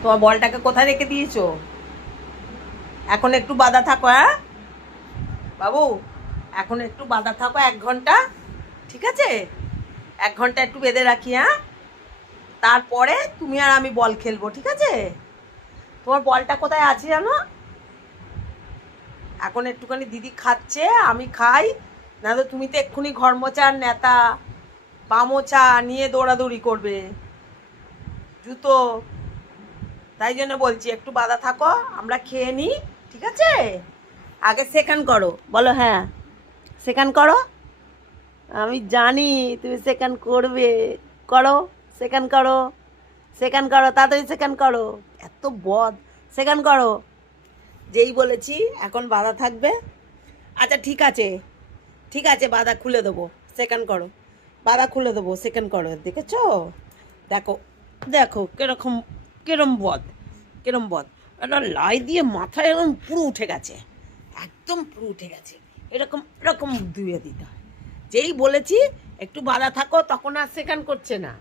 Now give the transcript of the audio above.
তোমার বলটাকে কোথায় রেখে দিয়েছ? এখন একটু বাধা থাকো হ্যাঁ? বাবু, এখন একটু বাধা থাকো এক ঘণ্টা, ঠিক আছে? এক ঘণ্টা একটু বেঁধে রাখি হ্যাঁ? তারপরে তুমি আর আমি বল খেলব, ঠিক আছে? তোমার বলটা কোথায় আছে জানো? এখন একটুখানি দিদি খাচ্ছে, আমি খাই না তো তুমি তো এক্ষুনি ঘর মোচার নেতা মোছা নিয়ে দৌড়াদৌড়ি করবে। জুতো তাই জন্য বলছি, একটু বাধা থাকো, আমরা খেয়ে নিই, ঠিক আছে? আগে সেকেন্ড করো। বলো হ্যাঁ সেকেন্ড করো। আমি জানি তুমি সেকেন্ড করবে। করো সেকেন্ড করো সেকেন্ড করো, তাড়াতাড়ি সেকেন্ড করো। এত বদ। সেকেন্ড করো। যেই বলেছি, এখন বাধা থাকবে। আচ্ছা ঠিক আছে। ঠিক আছে বাধা খুলে দেবো। সেকেন্ড করো। বাধা খুলে দেবো সেকেন্ড করো। দেখেছ? দেখো দেখো, কীরকম কিরম বদ। কিরম বদ একটা লাই দিয়ে মাথায় এরকম পুরো উঠে গেছে। একদম পুরো উঠে গেছে। এরকম এরকম ধুয়ে দিতে হয়। যেই বলেছি, একটু বাধা থাকো, তখন আর সেখান করছে না।